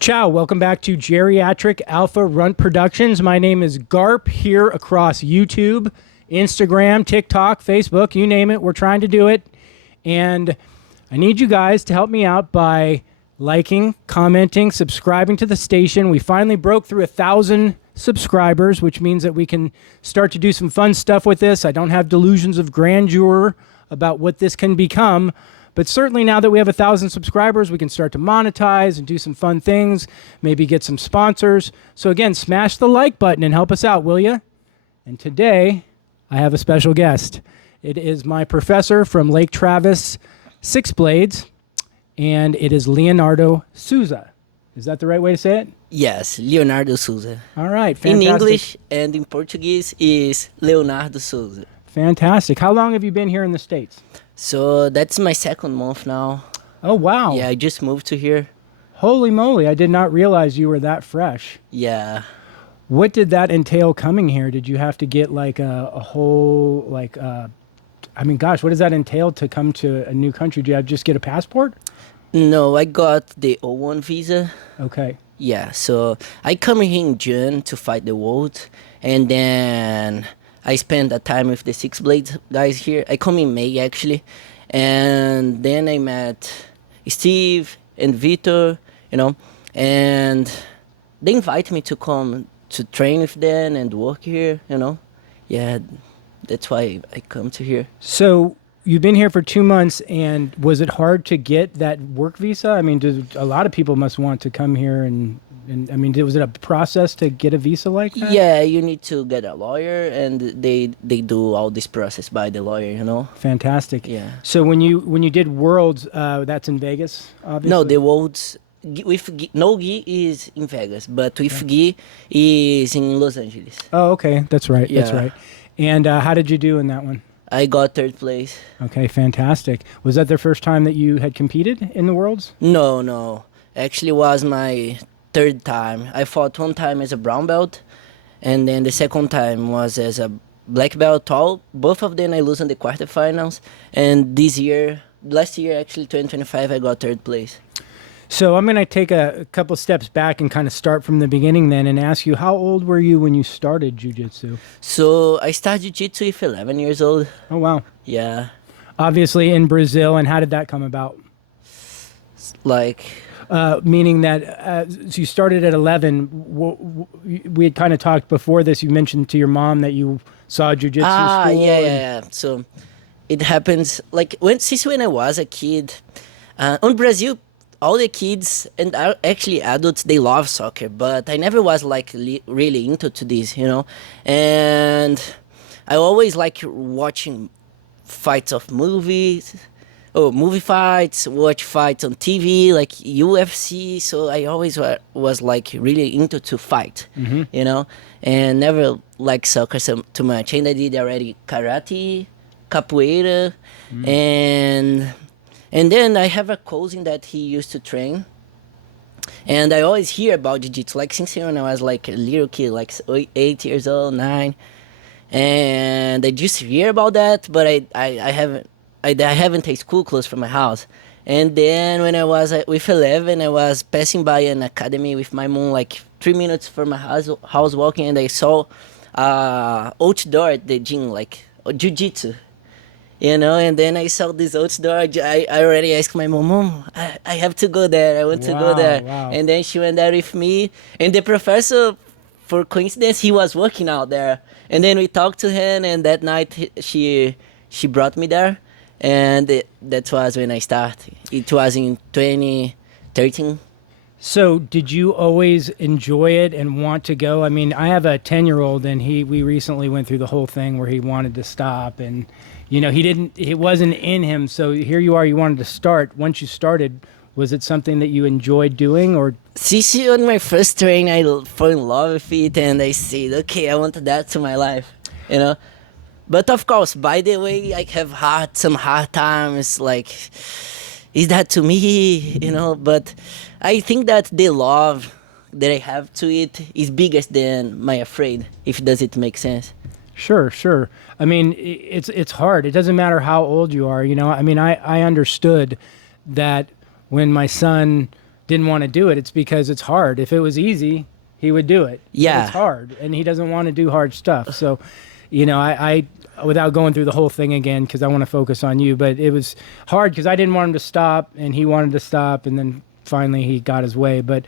Ciao, welcome back to Geriatric Alpha Runt Productions. My name is Garp here across YouTube, Instagram, TikTok, Facebook, you name it. We're trying to do it. And I need you guys to help me out by liking, commenting, subscribing to the station. We finally broke through 1,000 subscribers, which means that we can start to do some fun stuff with this. I don't have delusions of grandeur about what this can become. But certainly now that we have 1,000 subscribers, we can start to monetize and do some fun things, maybe get some sponsors. So again, smash the like button and help us out, will you? And today, I have a special guest. It is my professor from Lake Travis, Six Blades, and it is Leonardo Souza. Is that the right way to say it? Yes, Leonardo Souza. All right, fantastic. In English and in Portuguese is Leonardo Souza. Fantastic. How long have you been here in the States? So that's my second month now. Oh, wow. Yeah, I just moved to here. Holy moly, I did not realize you were that fresh. Yeah. What did that entail coming here? Did you have to get like a whole, I mean, gosh, what does that entail to come to a new country? Do you have to just get a passport? No, I got the O1 visa. Okay. Yeah, so I come here in June to fight the world, and then I spent a time with the Six Blades guys here. I come in May, actually. And then I met Steve and Vitor, and they invite me to come to train with them and work here, Yeah, that's why I come to here. So you've been here for 2 months, and was it hard to get that work visa? I mean, a lot of people must want to come here and I mean, was it a process to get a visa like that? Yeah, you need to get a lawyer, and they do all this process by the lawyer, Fantastic. Yeah. So when you did Worlds, that's in Vegas, obviously? No, the Worlds with no gi is in Vegas, but with gi is in Los Angeles. Oh, okay. That's right. Yeah. That's right. And how did you do in that one? I got third place. Okay, fantastic. Was that the first time that you had competed in the Worlds? No. Actually, was my third time. I fought one time as a brown belt, and then the second time was as a black belt all. Both of them I lose in the quarterfinals, and last year actually 2025, I got third place. So I'm going to take a couple steps back and kind of start from the beginning then and ask you, how old were you when you started Jiu-Jitsu? So I started Jiu-Jitsu with 11 years old. Oh, wow. Yeah. Obviously in Brazil, and how did that come about? Meaning that so you started at 11. We had kind of talked before this. You mentioned to your mom that you saw Jiu-Jitsu school. Yeah. So it happens since when I was a kid. In Brazil, all the kids and actually adults, they love soccer, but I never was really into this, And I always like watching fights of movie fights, watch fights on TV, like UFC. So I always was really into to fight, and never liked soccer too much. And I did already karate, capoeira, and then I have a cousin that he used to train. And I always hear about jiu-jitsu, since when I was a little kid, 8 years old, 9. And I just hear about that, but I haven't taken school close from my house. And then when I was with 11, I was passing by an academy with my mom, 3 minutes from my house walking, and I saw outdoor at the gym, jiu-jitsu. And then I saw this outdoor. I already asked my mom, I have to go there. I want to go there. Wow. And then she went there with me. And the professor, for coincidence, he was working out there. And then we talked to him, and that night she brought me there. And that was when I started. It was in 2013. So did you always enjoy it and want to go? I mean, I have a 10-year-old, and we recently went through the whole thing where he wanted to stop, and it wasn't in him. So here you are, you wanted to start. Once you started, was it something that you enjoyed doing, or? Since on my first train, I fell in love with it, and I said, okay, I want that to my life, But of course, by the way, I have had some hard times, is that to me, But I think that the love that I have to it is bigger than my afraid, if does it make sense. Sure. I mean, it's hard. It doesn't matter how old you are, I mean, I understood that when my son didn't want to do it, it's because it's hard. If it was easy, he would do it. But Yeah. it's hard, and he doesn't want to do hard stuff. So, you know, I without going through the whole thing again, because I want to focus on you, but it was hard because I didn't want him to stop, and he wanted to stop, and then finally he got his way. But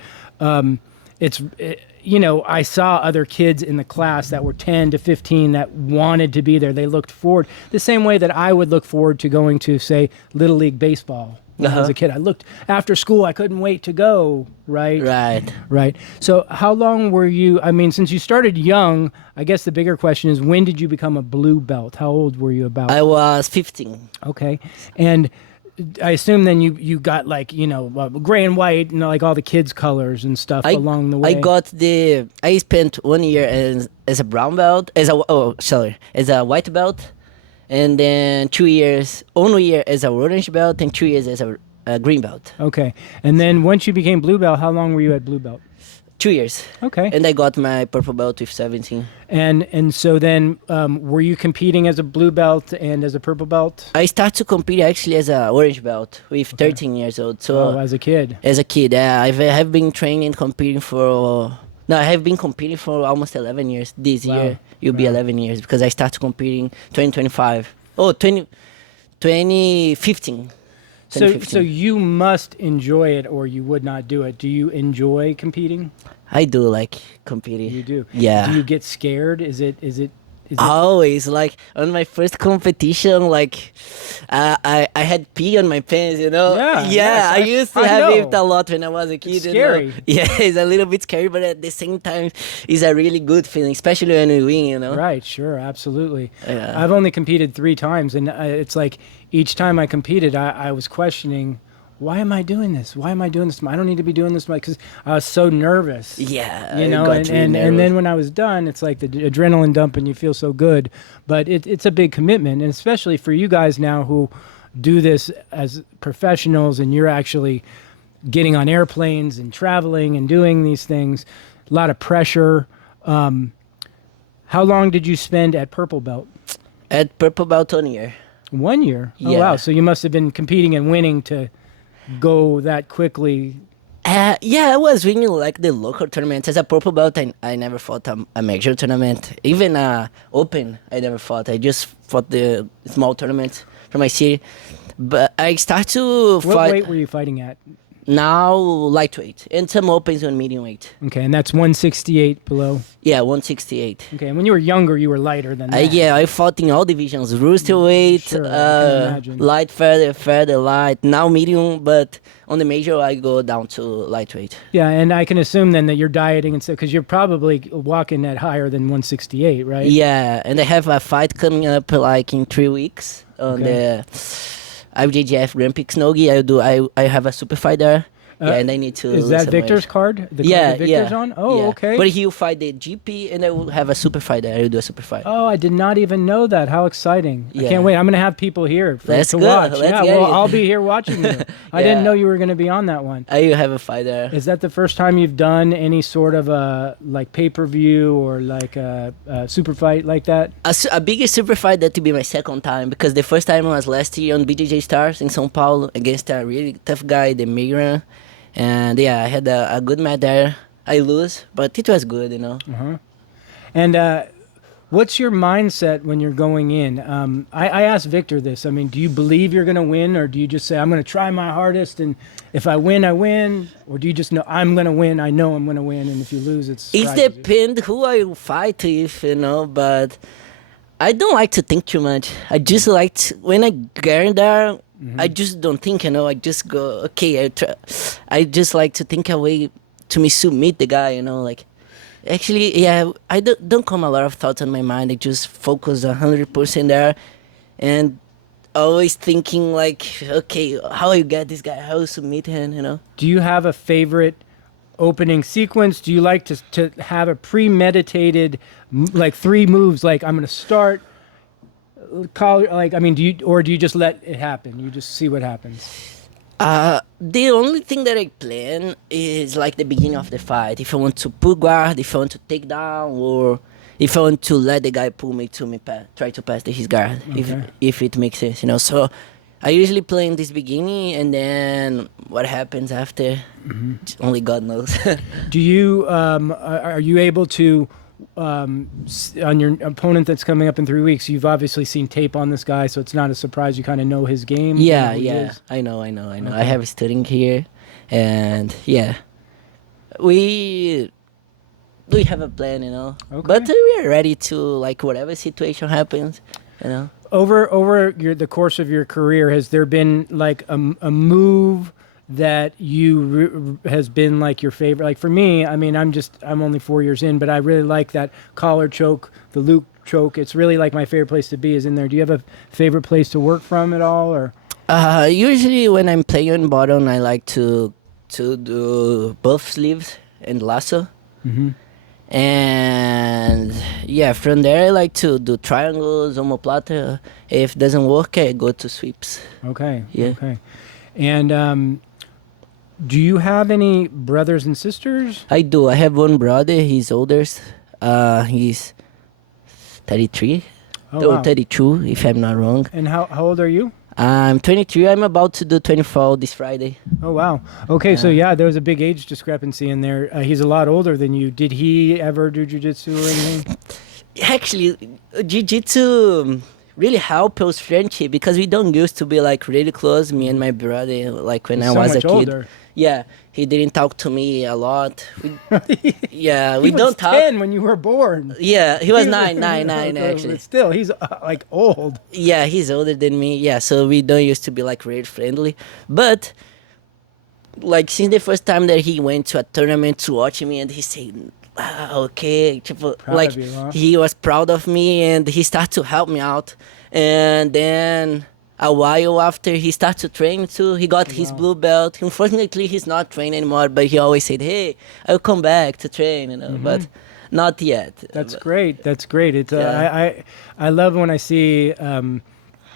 you know, I saw other kids in the class that were 10 to 15 that wanted to be there. They looked forward the same way that I would look forward to going to, say, Little League Baseball when I was a kid. I looked after school. I couldn't wait to go, right? Right. So how long were you, I mean, since you started young, I guess the bigger question is, when did you become a blue belt? How old were you about? I was 15. Okay. And I assume then you got like, you know, gray and white, you know, like all the kids' colors and stuff along the way. I spent 1 year as a brown belt, as a white belt, and then 2 years, 1 year as a orange belt, and 2 years as a green belt. Okay. And then once you became blue belt, how long were you at blue belt? 2 years. Okay. And I got my purple belt with 17. And so then were you competing as a blue belt and as a purple belt? I started to compete actually as a orange belt with 13 years old. So as a kid. As a kid, yeah. I have been training, competing for... No, I have been competing for almost 11 years. This year, it'll be 11 years because I started competing 2025. Oh, 2015. So you must enjoy it or you would not do it. Do you enjoy competing? I do like competing. You do? Yeah. Do you get scared? Is it always, like, on my first competition, like, I had pee on my pants, you know? Yeah, Yeah, yes, I used to have know. it a lot when I was a kid. It's you scary. know? Yeah, it's a little bit scary, but at the same time, it's a really good feeling, especially when you win, you know? Right, sure, absolutely. Yeah. I've only competed 3 times, and it's like each time I competed, I was questioning, why am I doing this? Why am I doing this? I don't need to be doing this because I was so nervous. Yeah, you know, and then when I was done, it's like the adrenaline dump and you feel so good. But it's a big commitment, and especially for you guys now who do this as professionals, and you're actually getting on airplanes and traveling and doing these things. A lot of pressure. How long did you spend at purple belt? At purple belt 1 year. 1 year. Oh Yeah. wow! So you must have been competing and winning to go that quickly. Yeah, I was winning like the local tournaments. As a purple belt, I never fought a major tournament. Even open, I never fought. I just fought the small tournaments from my city. But I start to What fight weight were you fighting at? now, lightweight, and some opens on medium weight. Okay, and that's 168 below. Yeah, 168. Okay, and when you were younger, you were lighter than that. Yeah, I fought in all divisions: rooster weight, Sure, I can imagine. light, feather, light. Now medium, but on the major, I go down to lightweight. Yeah, and I can assume then that you're dieting and stuff because you're probably walking at higher than 168, right? Yeah, and I have a fight coming up like in 3 weeks on the IBJJF Grand Prix Nogi. I have a super fight there. Yeah, and I need to. Is lose that some Victor's weight. card? The card that Victor's on? Oh, yeah. okay. But he'll fight the GP, and I will have a super fight there. I will do a super fight. Oh, I did not even know that. How exciting. I Yeah. can't wait. I'm going to have people here That's to good. watch. Let's yeah, get well, it. I'll be here watching you. I didn't Yeah. know you were going to be on that one. I will have a fight there. Is that the first time you've done any sort of a like pay-per-view or like a super fight like that? A bigger super fight that will be my second time, because the first time was last year on BJJ Stars in São Paulo against a really tough guy, the Migran. And yeah, I had a good match there. I lose, but it was good, you know. And what's your mindset when you're going in? I asked Victor this. I mean, do you believe you're going to win, or do you just say, I'm going to try my hardest, and if I win, I win? Or do you just know, I'm going to win, I know I'm going to win, and if you lose, it's... It depends who I will fight with, you know, but I don't like to think too much. I just like to, when I get in there, I just don't think, you know. I just go, okay, I just like to think a way to me submit the guy, you know, like... Actually, yeah, I don't come a lot of thoughts on my mind. I just focus 100% there, and always thinking like, okay, how you get this guy, how you submit him, you know? Do you have a favorite opening sequence? Do you like to have a premeditated, like 3 moves, like I'm going to start, call, like, I mean, do you just let it happen? You just see what happens? The only thing that I plan is like the beginning of the fight. If I want to pull guard, if I want to take down, or if I want to let the guy pull me to me, try to pass his guard, Okay. if it makes sense, you know. So I usually play in this beginning, and then what happens after, only God knows. Do you are you able to on your opponent that's coming up in 3 weeks? You've obviously seen tape on this guy, so it's not a surprise. You kind of know his game. You know Yeah, who he yeah, is? I know. I Okay. have studying here, and yeah, we we have a plan, Okay. But we are ready to like whatever situation happens, you know. Over the course of your career, has there been like a move that has been like your favorite? Like for me, I mean, I'm only 4 years in, but I really like that collar choke, the Luke choke. It's really like my favorite place to be is in there. Do you have a favorite place to work from at all, or? Usually when I'm playing on bottom, I like to do both sleeves and lasso. Mm-hmm. And yeah, from there I like to do triangles, omoplata. If doesn't work, I go to sweeps. Okay. Yeah. Okay. And do you have any brothers and sisters? I do. I have one brother. He's older. He's 33 Oh, or wow. 32, if I'm not wrong. And how old are you? I'm 23. I'm about to do 24 this Friday. Oh, wow. Okay, so Yeah. yeah, there was a big age discrepancy in there. He's a lot older than you. Did he ever do jiu-jitsu or anything? Actually, jiu-jitsu really help us friendship because we don't used to be like really close, me and my brother, like when He's I so was a much kid. older. Yeah, he didn't talk to me a lot. Yeah, He we was don't talk. 10 when you were born. Yeah, he was nine Okay, actually. but still, he's like old. Yeah, he's older than me. Yeah, so we don't used to be like really friendly. But like since the first time that he went to a tournament to watch me, and he said, okay, tipo, Proud like of you, huh? he was proud of me, and he started to help me out. And then a while after, he started to train too. He got his Wow. blue belt. Unfortunately, he's not training anymore, but he always said, hey, I'll come back to train, but not yet. That's But- great. That's great. It's Yeah. I love when I see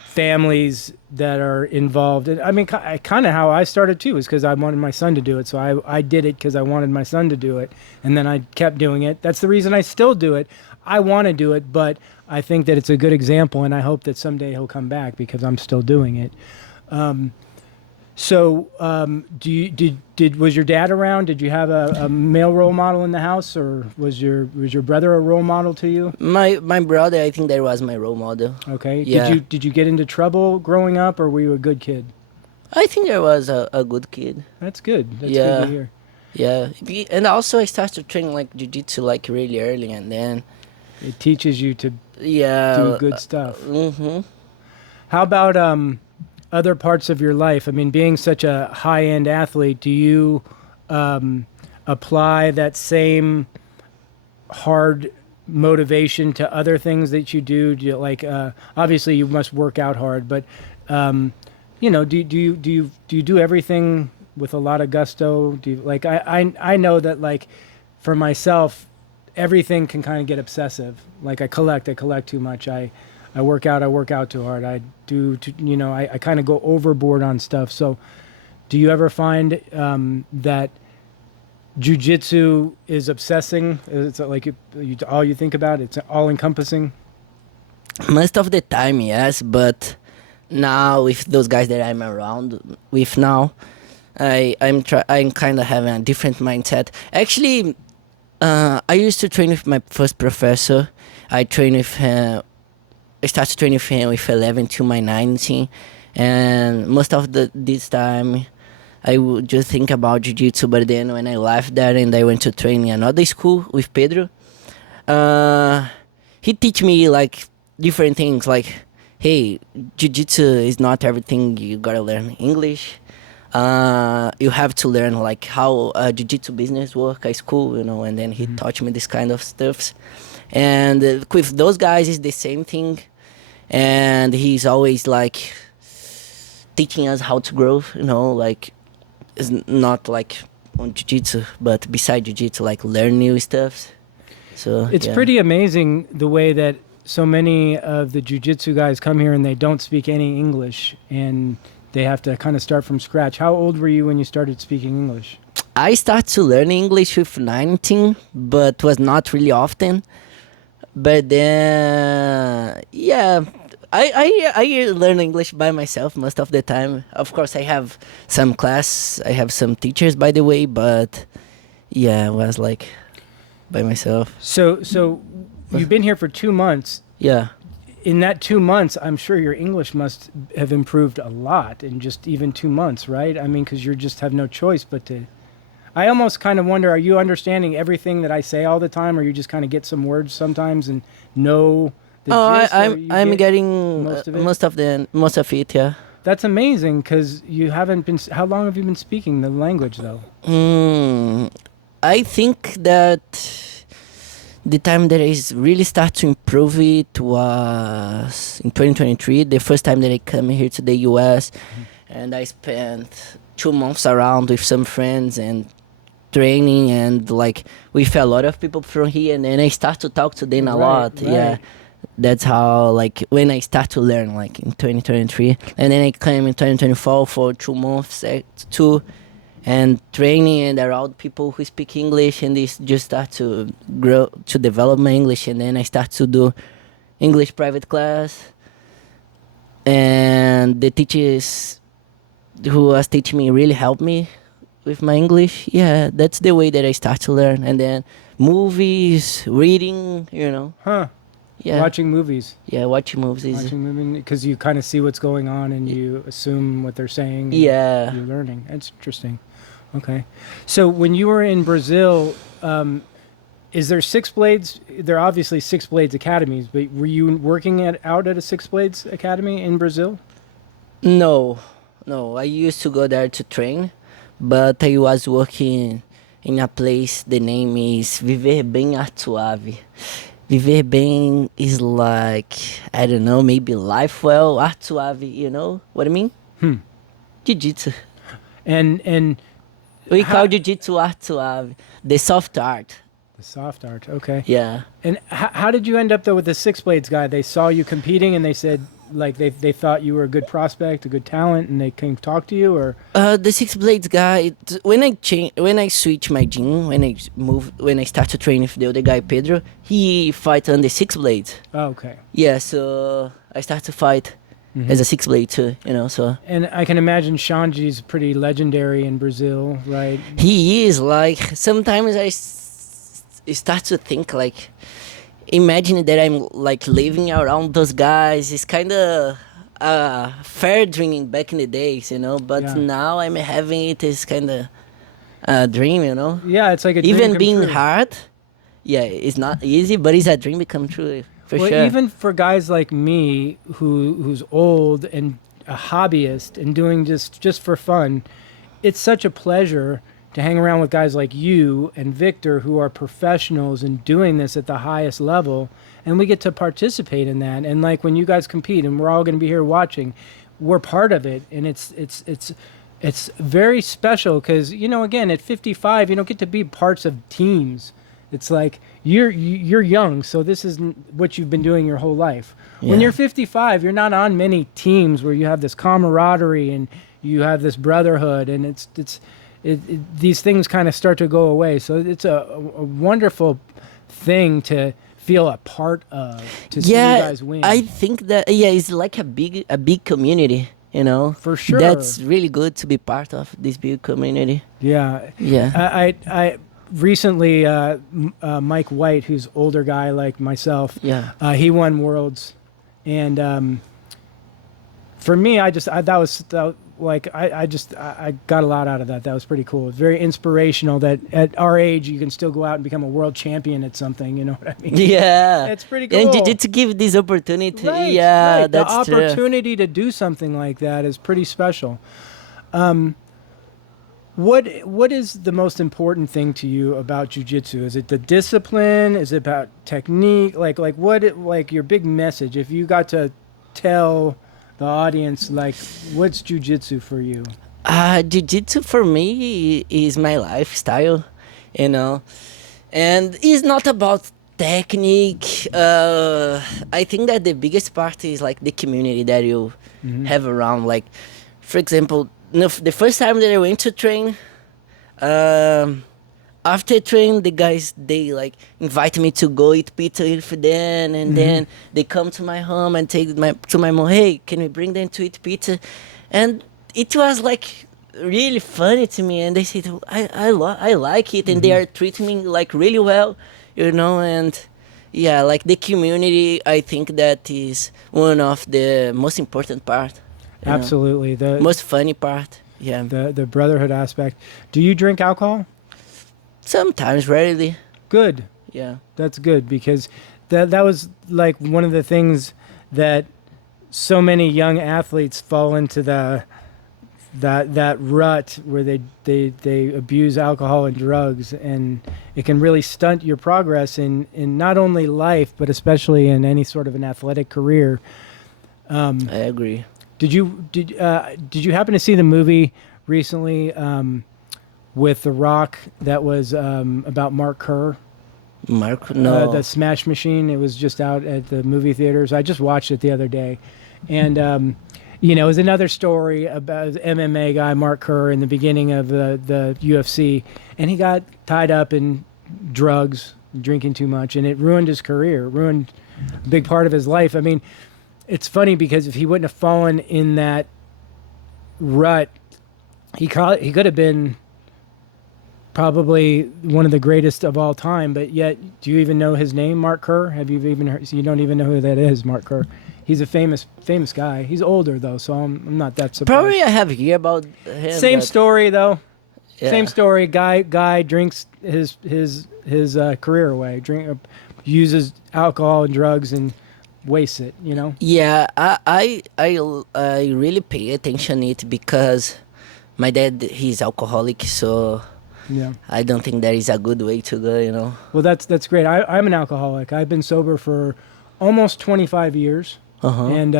families that are involved. And I mean, kind of how I started too is because I wanted my son to do it. So I did it because I wanted my son to do it, and then I kept doing it. That's the reason I still do it. I want to do it, but I think that it's a good example, and I hope that someday he'll come back because I'm still doing it. Was your dad around? Did you have a male role model in the house, or was your brother a role model to you? My brother, I think that was my role model. Okay. Yeah. Did you get into trouble growing up, or were you a good kid? I think there was a good kid. That's good. That's good Yeah. to hear. Yeah, and also I started to train like jiu-jitsu like really early, and then It teaches you to yeah, do good stuff. Mm-hmm. How about other parts of your life? I mean, being such a high-end athlete, do you apply that same hard motivation to other things that you do? Do you, like obviously you must work out hard, but do you do everything with a lot of gusto? Do you, like I know that like for myself, everything can kind of get obsessive. Like I collect too much. I work out too hard. I do, I kind of go overboard on stuff. So do you ever find that jiu-jitsu is obsessing? It's like all you think about? It's all encompassing? Most of the time, yes, but now with those guys that I'm around with now, I'm kind of having a different mindset. Actually, I used to train with my first professor. I trained with him. I started training with him with 11 to my 19, and most of this time, I would just think about jiu-jitsu. But then when I left that and I went to train in another school with Pedro, he teach me like different things. Like, hey, jiu-jitsu is not everything. You gotta learn English. You have to learn like how jiu-jitsu business work at school, and then he taught me this kind of stuffs. And with those guys, it's the same thing. And he's always like teaching us how to grow, like it's not like on jiu-jitsu, but beside jiu-jitsu, like learn new stuff. So It's yeah. pretty amazing the way that so many of the jiu-jitsu guys come here and they don't speak any English, and they have to kind of start from scratch. How old were you when you started speaking English? I started to learn English with 19, but was not really often. But then, yeah, I learn English by myself most of the time. Of course, I have some class. I have some teachers, by the way, but yeah, I was like by myself. So you've been here for 2 months. Yeah. In that 2 months, I'm sure your English must have improved a lot in just even 2 months, right? I mean, because you just have no choice but to. I almost kind of wonder: are you understanding everything that I say all the time, or you just kind of get some words sometimes and know the Oh, gist? Or you I'm get getting most of it? most of it. Yeah. That's amazing because you haven't been. How long have you been speaking the language, though? I think that the time that I really start to improve it was in 2023, the first time that I came here to the US, and I spent 2 months around with some friends and training, and like with a lot of people from here, and then I start to talk to them a lot. Yeah, that's how, like, when I start to learn, like in 2023, and then I came in 2024 for 2 months too, and training and around people who speak English, and they just start to grow, to develop my English, and then I start to do English private class, and the teachers who was teaching me really helped me with my English. Yeah, that's the way that I start to learn, and then movies, reading, Huh? Yeah, Watching movies. yeah, watching movies. Watching movies because you kind of see what's going on and you assume what they're saying. And Yeah. you're learning. That's interesting. Okay, so when you were in Brazil, is there Six Blades? There are obviously Six Blades academies, but were you working out at a Six Blades academy in Brazil? No, no. I used to go there to train, but I was working in a place. The name is Viver Bem Atuave. Viver Bem is like, I don't know, maybe life well, Atuave. You know what I mean? Jiu-jitsu. And We call Jiu-jitsu Atuave, the soft art. the soft art. Okay. Yeah. And how did you end up though with the Six Blades guy? They saw you competing and they said like they thought you were a good prospect, a good talent, and they came talk to you, or The Six Blades guy. When I switch my gym, when I start to train with the other guy Pedro, he fight on the Six Blades. oh, okay. Yeah, so I start to fight as a Six Blade too. So And I can imagine Shanji's pretty legendary in Brazil, right? he is like, sometimes start to think like, imagine that I'm like living around those guys. It's kind of fair dreaming back in the days, but Yeah. now I'm having it as kind of a dream, Yeah, it's like a dream even come being true. hard. Yeah, it's not easy, but it's a dream become true for Well, sure. even for guys like me who's old and a hobbyist and doing just for fun, it's such a pleasure to hang around with guys like you and Victor who are professionals and doing this at the highest level, and we get to participate in that. And like when you guys compete and we're all going to be here watching, we're part of it, and it's very special because again at 55 you don't get to be parts of teams. It's like you're young, so this is what you've been doing your whole life. When Yeah. you're 55, you're not on many teams where you have this camaraderie and you have this brotherhood, and these things kind of start to go away. So it's a wonderful thing to feel a part of, to see you guys win. I think that it's like a big community. For sure. That's really good to be part of this big community. Yeah. Yeah. I recently Mike White, who's older guy like myself, Yeah. he won Worlds, and for me, I got a lot out of that. That was pretty cool. It's very inspirational that at our age you can still go out and become a world champion at something. You know what I mean? Yeah. It's pretty cool. And to give this opportunity. Right, Yeah, right. that's the true. opportunity to do something like that is pretty special. What is the most important thing to you about jiu-jitsu? Is it the discipline? Is it about technique? Like your big message? If you got to tell the audience, like, what's jiu-jitsu for you? Jiu-jitsu for me is my lifestyle, and it's not about technique. I think that the biggest part is like the community that you have around. Like, for example, the first time that I went to train, after training, the guys they like invite me to go eat pizza with them, and then they come to my home and take my to my mom. Hey, can we bring them to eat pizza? And it was like really funny to me. And they said, "Oh, I like it," and they are treating me like really well, you know. And yeah, like the community, I think that is one of the most important part. You know? Absolutely. The Most funny part. Yeah. the brotherhood aspect. Do you drink alcohol? Sometimes, rarely. Good. Yeah. That's good, because that was like one of the things that so many young athletes fall into that rut where they abuse alcohol and drugs, and it can really stunt your progress in not only life but especially in any sort of an athletic career. I agree. Did you happen to see the movie recently with The Rock that was about Mark Kerr? Mark, no. The Smash Machine. It was just out at the movie theaters. I just watched it the other day, and it was another story about an MMA guy, Mark Kerr, in the beginning of the UFC, and he got tied up in drugs, drinking too much, and it ruined his career, ruined a big part of his life. I mean, it's funny because if he wouldn't have fallen in that rut, he could have been probably one of the greatest of all time. But yet, do you even know his name, Mark Kerr? Have you even heard? So you don't even know who that is, Mark Kerr. He's a famous guy. He's older though, so I'm not that surprised. Probably I have heard about him. Same but- story though. Yeah. Same story. Guy drinks his career away. Uses alcohol and drugs and wastes it. You know. Yeah, I really pay attention it because my dad he's alcoholic, so Yeah. I don't think that is a good way to go. You know. Well, that's great. I'm an alcoholic. I've been sober for almost 25 years. And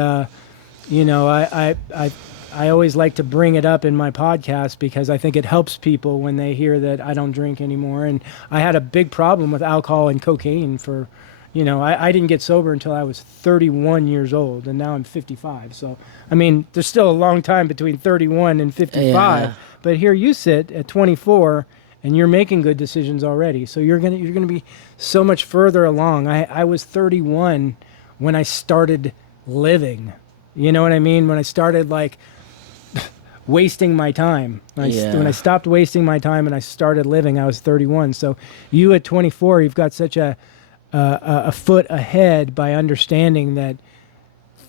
I always like to bring it up in my podcast because I think it helps people when they hear that I don't drink anymore. And I had a big problem with alcohol and cocaine for, I didn't get sober until I was 31 years old, and now I'm 55. So, I mean, there's still a long time between 31 and 55. Yeah. But here you sit at 24, and you're making good decisions already. So you're gonna be so much further along. I was 31 when I started living. You know what I mean? When I started like wasting my time. When I stopped wasting my time and I started living, I was 31. So you at 24, you've got such a foot ahead by understanding that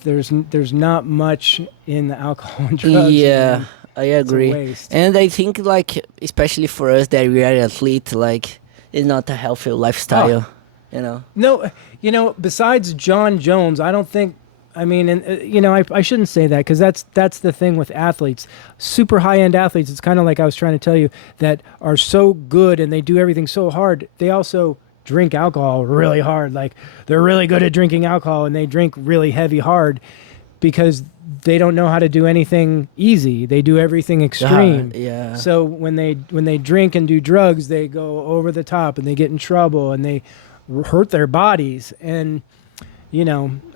there's not much in the alcohol and drugs. Yeah, and I it's a agree. waste. And I think like especially for us that we are athlete, like it's not a healthy lifestyle. You know. No, besides John Jones, I don't think. I mean, and I shouldn't say that because that's the thing with athletes, super high end athletes. It's kind of like I was trying to tell you that are so good and they do everything so hard. They also drink alcohol really hard. Like they're really good at drinking alcohol and they drink really heavy hard because they don't know how to do anything easy. They do everything extreme. Yeah. So when they drink and do drugs, they go over the top and they get in trouble and they hurt their bodies. And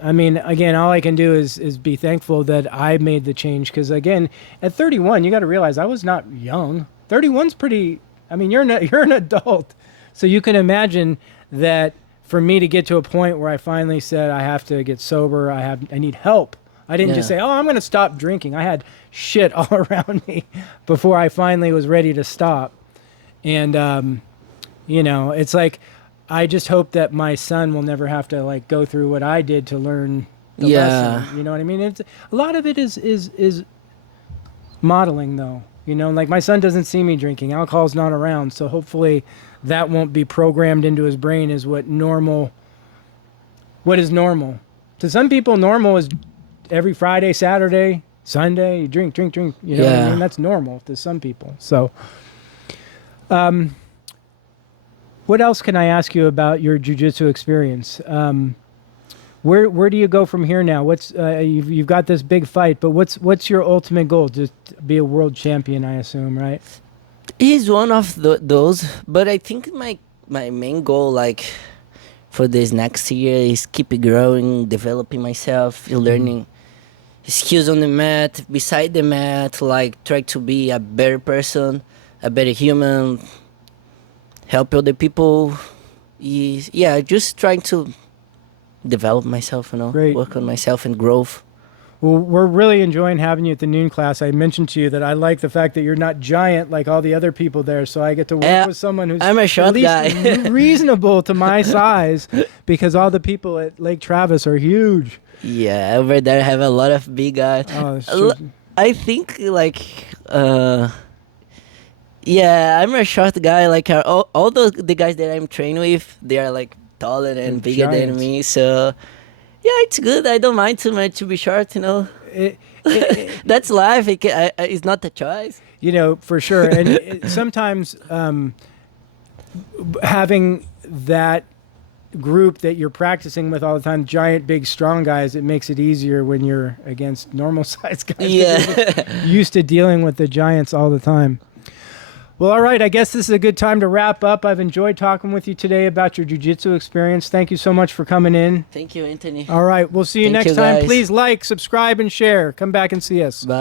I mean, again, all I can do is be thankful that I made the change, because again, at 31, you got to realize I was not young. 31's pretty. I mean, you're an adult, so you can imagine that for me to get to a point where I finally said I have to get sober, I need help. I didn't just say, "Oh, I'm going to stop drinking." I had shit all around me before I finally was ready to stop. And it's like, I just hope that my son will never have to like go through what I did to learn the lesson. You know what I mean? It's a lot of it is modeling though. Like my son doesn't see me drinking. Alcohol's not around, so hopefully that won't be programmed into his brain as what is normal. To some people, normal is every Friday, Saturday, Sunday, you drink. You know what I mean? That's normal to some people. So what else can I ask you about your jiu-jitsu experience? Where do you go from here now? What's you've got this big fight, but what's your ultimate goal? Just be a world champion, I assume, right? He's one of those, but I think my main goal, like for this next year, is keep growing, developing myself, learning skills on the mat, beside the mat, like try to be a better person, a better human. help other people. Yeah, just trying to develop myself, Great. work on myself and growth. Well, we're really enjoying having you at the noon class. I mentioned to you that I like the fact that you're not giant like all the other people there, so I get to work with someone who's I'm a short at least guy. reasonable to my size, because all the people at Lake Travis are huge. Yeah, over there I have a lot of big guys. Oh, it's true. I think like yeah, I'm a short guy. Like all the guys that I'm trained with, they are like taller and They're bigger than giants. me. So yeah, it's good. I don't mind too much to be short. That's life. It's not a choice. For sure. And sometimes having that group that you're practicing with all the time, giant, big, strong guys, it makes it easier when you're against normal size guys. 'Cause Yeah. you're used to dealing with the giants all the time. Well, all right. I guess this is a good time to wrap up. I've enjoyed talking with you today about your jiu-jitsu experience. Thank you so much for coming in. Thank you, Anthony. All right. We'll see you Thank next you, time. guys. Please like, subscribe, and share. Come back and see us. Bye.